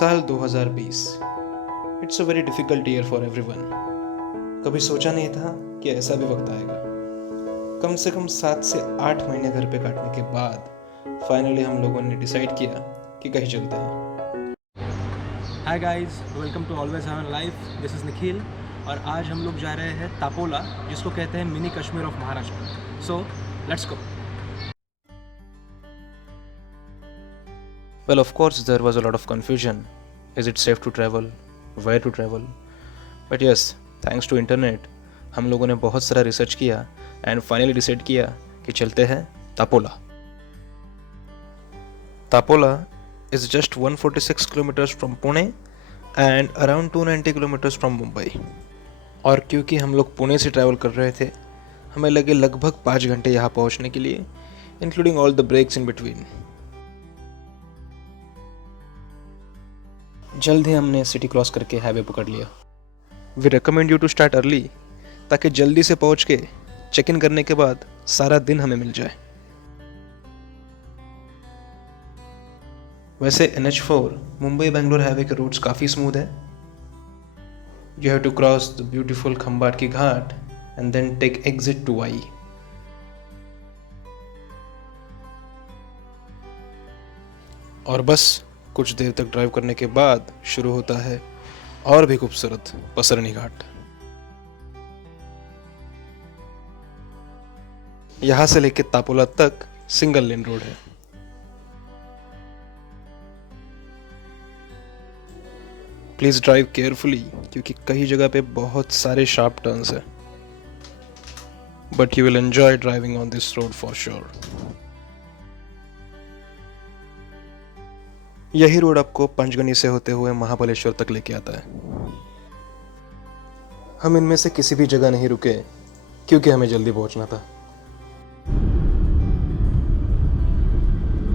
साल 2020। It's a very difficult year for everyone. कभी सोचा नहीं था कि ऐसा भी वक्त आएगा। कम से कम 7 से 8 महीने घर पे काटने के बाद फाइनली हम लोगों ने डिसाइड किया कि कहीं चलते हैं। Hi guys, welcome to always have life. This is Nikhil और आज हम लोग जा रहे हैं तापोला, जिसको कहते हैं mini Kashmir of Maharashtra. So let's go. Well, of course, there was a lot of confusion. Is it safe to travel? Where to travel? But yes, thanks to internet, हम लोगों ने बहुत सारा रिसर्च किया एंड फाइनली डिसाइड किया कि चलते हैं तापोला। तापोला is just 146 kilometers from Pune and around 290 kilometers from Mumbai. और क्योंकि हम लोग पुणे से ट्रैवल कर रहे थे, हमें लगे लगभग 5 घंटे यहाँ पहुँचने के लिए, including all the breaks in between. जल्द ही हमने सिटी क्रॉस करके हाईवे पकड़ लिया। We recommend you to start early, ताकि जल्दी से पहुंच के चेक इन करने के बाद सारा दिन हमें मिल जाए। वैसे NH4 मुंबई बेंगलोर हाईवे के रूट्स काफ़ी स्मूथ है। You have to cross the beautiful Khambatki ghat and then take exit to Wai. और बस कुछ देर तक ड्राइव करने के बाद शुरू होता है और भी खूबसूरत पसरनी घाट। यहां से लेके तापोला तक सिंगल लेन रोड है। प्लीज ड्राइव केयरफुली, क्योंकि कई जगह पे बहुत सारे शार्प टर्न्स है, but you will enjoy driving on this road for sure. यही रोड आपको पंचगनी से होते हुए महाबलेश्वर तक लेके आता है। हम इनमें से किसी भी जगह नहीं रुके, क्योंकि हमें जल्दी पहुंचना था।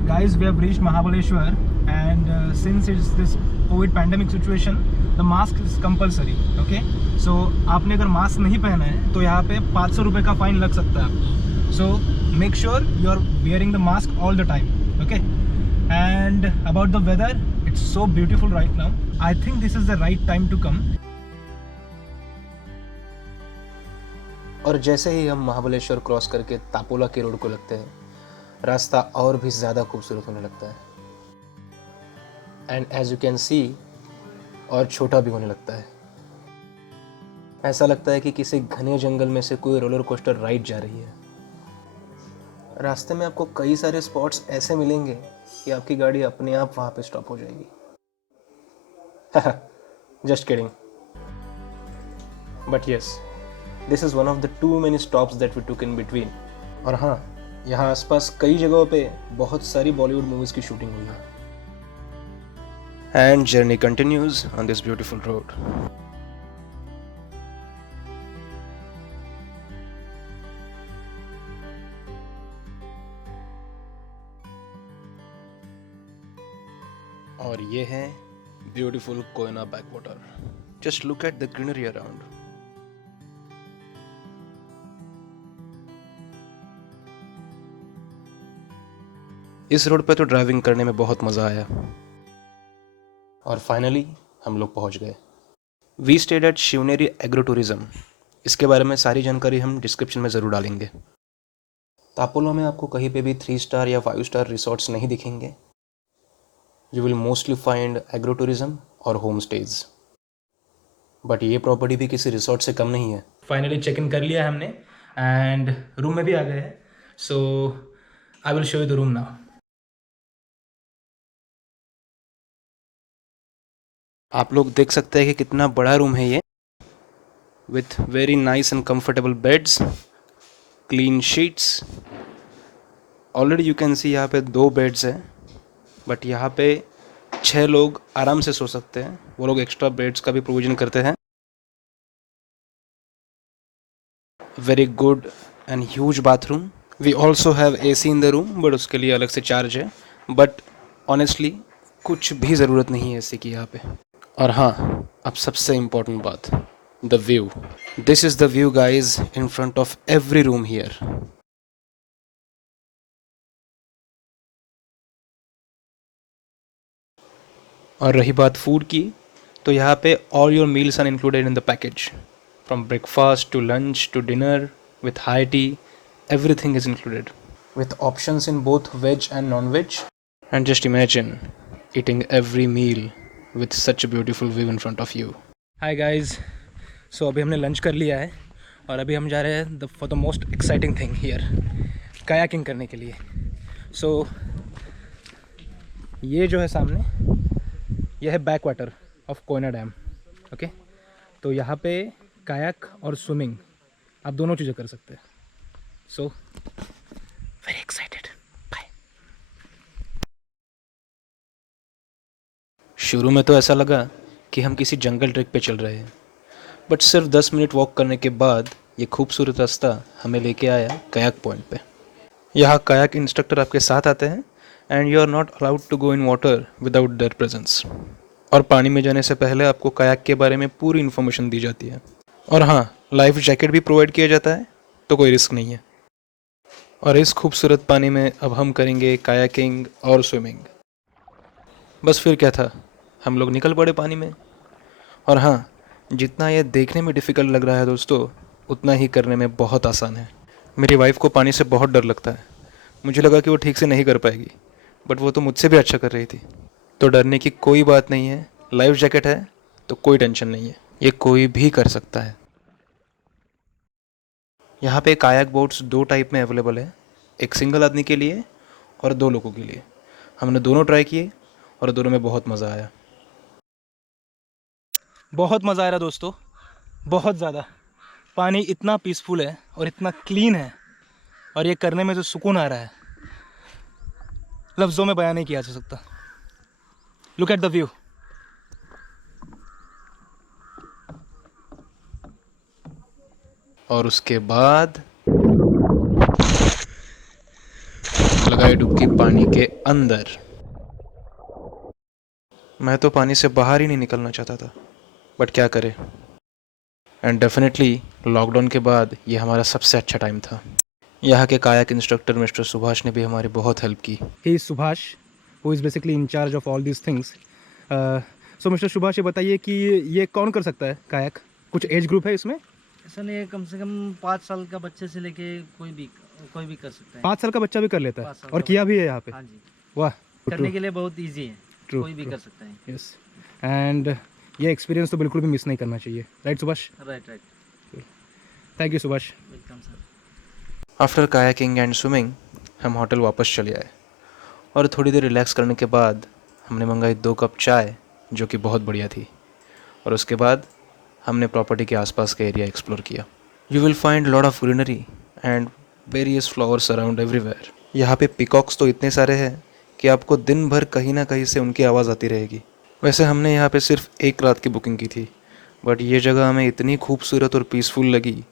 Guys, we have reached Mahabaleshwar and since it's this COVID pandemic situation, the mask is compulsory. Okay, so आपने अगर मास्क नहीं पहना है तो यहाँ पे 500 रुपये का फाइन लग सकता है आपको। So make sure you are wearing the mask all the time. Okay. And about the weather, it's so beautiful right now. I think this is the right time to come. और जैसे ही हम Mahabaleshwar cross करके तापोला के road को लगते हैं, रास्ता और भी ज़्यादा खूबसूरत होने लगता है and as you can see, और छोटा भी होने लगता है। ऐसा लगता है कि किसी घने जंगल में से कोई रोलर कोस्टर राइड जा रही है। रास्ते में आपको कई सारे स्पॉट्स ऐसे मिलेंगे कि आपकी गाड़ी अपने आप वहाँ पे स्टॉप हो जाएगी। Just kidding, but yes, this is one of the too many stops that we took in between. और हाँ, यहाँ आसपास कई जगहों पे बहुत सारी बॉलीवुड मूवीज़ की शूटिंग हुई है। And journey continues on this beautiful road. और ये है beautiful Koyna backwater. Just look at the greenery around. इस रोड पे तो ड्राइविंग करने में बहुत मज़ा आया। और फाइनली हम लोग पहुंच गए। We stayed at Shivneri agro tourism. इसके बारे में सारी जानकारी हम डिस्क्रिप्शन में ज़रूर डालेंगे। तापोला में आपको कहीं पे भी 3 स्टार या 5 स्टार रिसोर्ट्स नहीं दिखेंगे। You will mostly find agro tourism और होम स्टेज। बट ये प्रॉपर्टी भी किसी रिसोर्ट से कम नहीं है। फाइनली चेक इन कर लिया है हमने एंड रूम में भी आ गए हैं। So I will show you the room now. आप लोग देख सकते हैं कि कितना बड़ा रूम है ये, with very nice and comfortable beds, clean sheets. Already you can सी यहाँ पे 2 बेड्स हैं, बट यहाँ पे 6 लोग आराम से सो सकते हैं। वो लोग एक्स्ट्रा बेड्स का भी प्रोविजन करते हैं। Very good and huge bathroom. We also have AC in the room, but उसके लिए अलग से चार्ज है। बट ऑनेस्टली कुछ भी ज़रूरत नहीं है AC की यहाँ पे। और हाँ, अब सबसे इम्पोर्टेंट बात, the view. This is the view guys in front of every room here. और रही बात फूड की, तो यहाँ पे all your meals are included in the package, from breakfast to lunch to dinner with high tea, everything is included with options in both veg and non-veg. And just imagine eating every meal with such a beautiful view in front of you. Hi guys, so अभी हमने lunch कर लिया है और अभी हम जा रहे हैं for the most exciting thing here, kayaking करने के लिए. सो ये जो है सामने, ये है back water of Koyna dam. Okay, तो यहाँ पे कायाक और स्विमिंग आप दोनों चीज़ें कर सकते हैं. So very excited. बाय. शुरू में तो ऐसा लगा कि हम किसी जंगल ट्रैक पे चल रहे हैं, बट सिर्फ 10 मिनट वॉक करने के बाद ये खूबसूरत रास्ता हमें लेके आया कायाक पॉइंट पे. यहाँ कायाक इंस्ट्रक्टर आपके साथ आते हैं and you are not allowed to go in water without their presence. और पानी में जाने से पहले आपको कायाक के बारे में पूरी इन्फॉर्मेशन दी जाती है. और हाँ, लाइफ जैकेट भी प्रोवाइड किया जाता है, तो कोई रिस्क नहीं है. और इस खूबसूरत पानी में अब हम करेंगे कायाकिंग और स्विमिंग. बस फिर क्या था, हम लोग निकल पड़े पानी में. और हाँ, जितना ये देखने में डिफ़िकल्ट लग रहा है दोस्तों, उतना ही करने में बहुत आसान है. मेरी वाइफ को पानी से बहुत डर लगता है. मुझे लगा कि वो ठीक से नहीं कर पाएगी, बट वो तो मुझसे भी अच्छा कर रही थी. तो डरने की कोई बात नहीं है, लाइफ जैकेट है तो कोई टेंशन नहीं है, ये कोई भी कर सकता है. यहाँ पे कायाक बोट्स 2 टाइप में अवेलेबल है, एक सिंगल आदमी के लिए और 2 लोगों के लिए. हमने दोनों ट्राई किए और दोनों में बहुत मज़ा आया. बहुत मज़ा आ रहा है दोस्तों, बहुत ज़्यादा. पानी इतना पीसफुल है और इतना क्लीन है, और ये करने में जो सुकून आ रहा है, लफ्ज़ों में बयान नहीं किया जा सकता. Look at the view. और उसके बाद लगाई डुबकी पानी के अंदर. मैं तो पानी से बाहर ही नहीं निकलना चाहता था, बट क्या करें. एंड डेफिनेटली लॉकडाउन के बाद ये हमारा सबसे अच्छा टाइम था. यहाँ के कायाक इंस्ट्रक्टर मिस्टर सुभाष ने भी हमारी बहुत हेल्प की. He is Subhash, who is basically in charge of all these things. So mister Subhash, ये बताइए कि ये कौन कर सकता है कायाक? कुछ एज ग्रुप है इसमें? ऐसा नहीं है, कम से कम 5 साल का बच्चे से लेके कोई भी कर सकता है. 5 साल का बच्चा भी कर लेता है 5 साल और का किया भी है यहाँ पे? हाँ जी, वाह. करने के लिए बहुत इजी है. True, कोई भी true. कर सकता है. यस. एंड ये एक्सपीरियंस तो बिल्कुल भी मिस नहीं करना चाहिए. Right Subhash? Right. Thank you Subhash. Welcome sir. After kayaking and swimming हम होटल वापस चले आए और थोड़ी देर रिलैक्स करने के बाद हमने मंगाई 2 कप चाय, जो कि बहुत बढ़िया थी. और उसके बाद हमने प्रॉपर्टी के आसपास का एरिया एक्सप्लोर किया. You will find lot of greenery and various flowers around everywhere. यहाँ पे पिकॉक्स तो इतने सारे हैं कि आपको दिन भर कहीं ना कहीं से उनकी आवाज़ आती रहेगी. वैसे हमने यहाँ पे सिर्फ 1 रात की बुकिंग की थी, बट ये जगह हमें इतनी खूबसूरत और पीसफुल लगी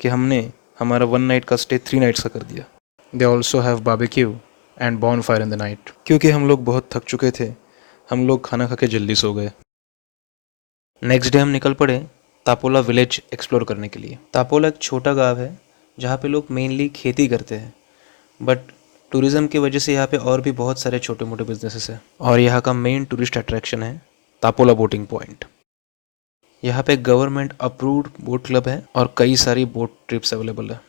कि हमने हमारा 1 नाइट का स्टे 3 नाइट्स का कर दिया. They also have barbecue and bonfire in the night. क्योंकि हम लोग बहुत थक चुके थे, हम लोग खाना खा के जल्दी सो गए. नेक्स्ट डे हम निकल पड़े तापोला विलेज एक्सप्लोर करने के लिए. तापोला एक छोटा गांव है जहाँ पे लोग मेनली खेती करते हैं, बट टूरिज़्म की वजह से यहाँ पे और भी बहुत सारे छोटे मोटे बिजनेसेस हैं. और यहाँ का मेन टूरिस्ट अट्रैक्शन है तापोला बोटिंग पॉइंट. यहाँ पे गवर्नमेंट अप्रूव्ड बोट क्लब है और कई सारी बोट ट्रिप्स अवेलेबल है.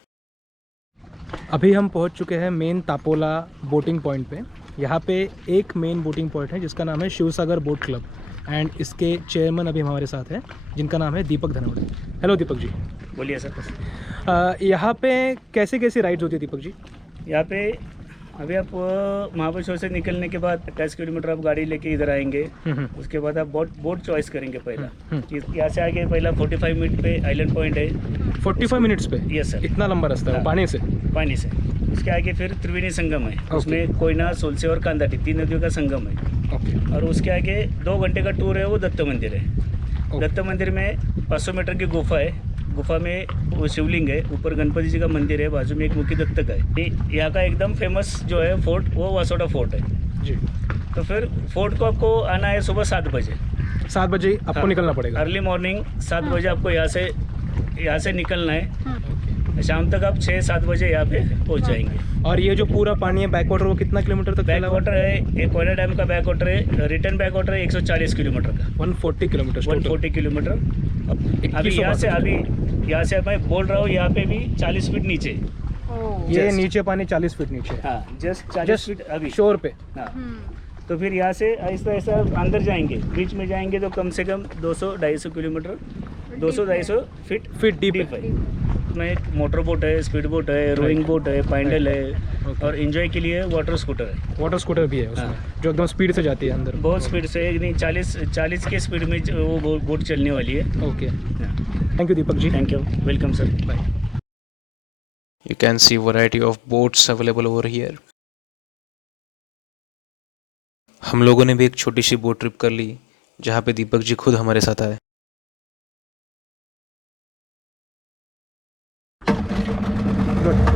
अभी हम पहुंच चुके हैं मेन तापोला बोटिंग पॉइंट पे. यहाँ पे एक मेन बोटिंग पॉइंट है जिसका नाम है शिवसागर बोट क्लब, एंड इसके चेयरमैन अभी हमारे साथ हैं जिनका नाम है दीपक धनवड़े. हेलो दीपक जी. बोलिए सर. यहाँ पे कैसे कैसे राइड्स होती है दीपक जी? यहाँ पे अभी आप महाबलेश्वर से निकलने के बाद 28 किलोमीटर आप गाड़ी लेके इधर आएंगे. उसके बाद आप बोट चॉइस करेंगे पहला. यहाँ से आगे पहला 45 मिनट पे आइलैंड पॉइंट है. 45 मिनट्स पे? Yes sir. इतना लंबा रास्ता है पानी से? पानी से. उसके आगे फिर त्रिवेणी संगम है. उसमें कोयना, सोलसे और कांदाटी 3 नदियों का संगम है. ओके. और उसके आगे 2 घंटे का टूर है, वो दत्त मंदिर है. दत्त मंदिर में 500 मीटर की गुफा है. गुफा में वो शिवलिंग है, ऊपर गणपति जी का मंदिर है, बाजू में एक मुखी दत्तक है. यहाँ का एकदम फेमस जो है फोर्ट, वो वासोटा फोर्ट है जी. तो फिर फोर्ट को आपको आना है सुबह 7 बजे. 7 बजे आपको निकलना पड़ेगा? अर्ली मॉर्निंग 7 बजे आपको यहाँ से निकलना है. शाम तक आप 6-7 बजे यहाँ पे पहुँच जाएंगे। और ये जो पूरा पानी है बैक वाटर वो कितना किलोमीटर तक बैक फैला हुआ वाटर है, एक कोयना डैम का बैक वाटर है, रिटर्न बैक वाटर है 140 किलोमीटर का, 140 किलोमीटर 140 किलोमीटर। अभी 2100 यहाँ से मैं बोल रहा हूँ, यहाँ पे भी 40 फीट नीचे। ये Just- नीचे पानी 40 फीट नीचे है। हाँ, जस्ट 40 फीट अभी। शोर पे। हाँ, तो फिर यहाँ से ऐसा ऐसा अंदर जाएंगे, बीच में जाएंगे तो कम से कम 200-250 किलोमीटर, 200-250 फीट डीप डीप है। में एक मोटर बोट है, स्पीड बोट है, रोइंग बोट है, पैंडल है, और एंजॉय के लिए वाटर स्कूटर है। वाटर स्कूटर भी है उसमें, हाँ। जो एकदम स्पीड से जाती है अंदर। बहुत स्पीड से, नहीं 40 के स्पीड में वो बोट चलने वाली है। Okay, thank you Deepak ji. Thank you, welcome sir. Bye. You can see variety of boats available over here. हम लोगों ने भी एक छोटी सी बोट ट्रिप कर ली जहाँ पे दीपक जी खुद हमारे साथ आए। Good.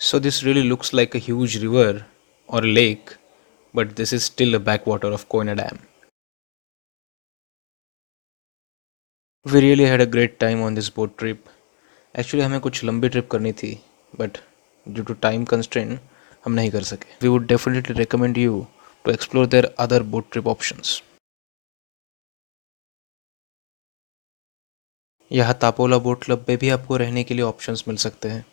So this really looks like a huge river or lake, but this is still a backwater of Koyna Dam. We really had a great time on this boat trip. Actually हमें कुछ लंबी trip करनी थी, but due to time constraint हम नहीं कर सके. We would definitely recommend you to explore their other boat trip options. यहाँ तापोला बोट क्लब में भी आपको रहने के लिए ऑप्शंस मिल सकते हैं.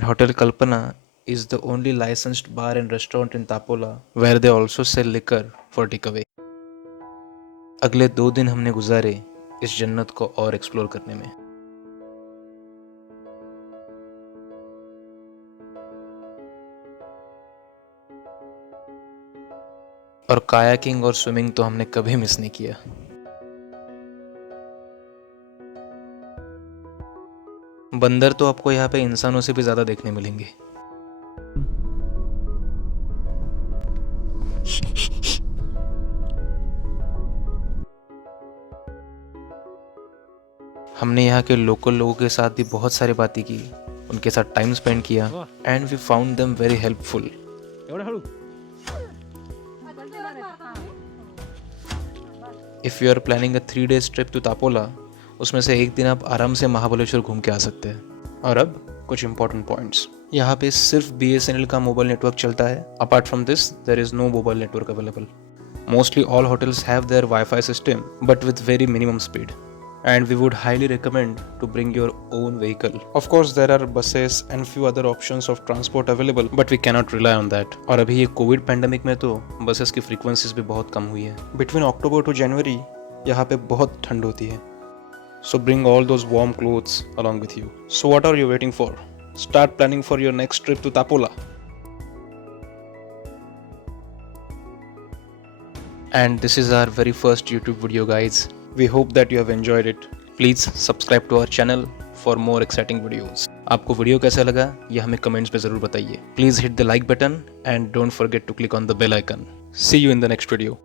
Hotel Kalpana is the only licensed bar and restaurant in Tapola where they also sell liquor for takeaway. अगले 2 दिन हमने गुजारे इस जन्नत को और एक्सप्लोर करने में. और कायाकिंग और स्विमिंग तो हमने कभी मिस नहीं किया. बंदर तो आपको यहाँ पे इंसानों से भी ज़्यादा देखने मिलेंगे. हमने यहाँ के लोकल लोगों के साथ भी बहुत सारी बातें की, उनके साथ टाइम स्पेंड किया and we found them very helpful. If you are planning a 3 days trip to Tapola, उसमें से एक दिन आप आराम से महाबलेश्वर घूम के आ सकते हैं. और अब कुछ इंपॉर्टेंट पॉइंट्स. यहाँ पे सिर्फ BSNL का मोबाइल नेटवर्क चलता है. Apart from this there is no mobile network available. Mostly all hotels have their wifi system but with very minimum speed. And we would highly recommend to bring your own vehicle. Of course, there are buses and few other options of transport available, but we cannot rely on that. और अभी ये Covid pandemic में तो buses की frequencies भी बहुत कम हुई है. Between October to January यहाँ पे बहुत ठंड होती है. So bring all those warm clothes along with you. So what are you waiting for? Start planning for your next trip to Tapola. And this is our very first YouTube video, guys. We hope that you have enjoyed it. Please subscribe to our channel for more exciting videos. आपको video कैसा लगा ये हमें comments में ज़रूर बताइए. Please hit the like button and don't forget to click on the bell icon. See you in the next video.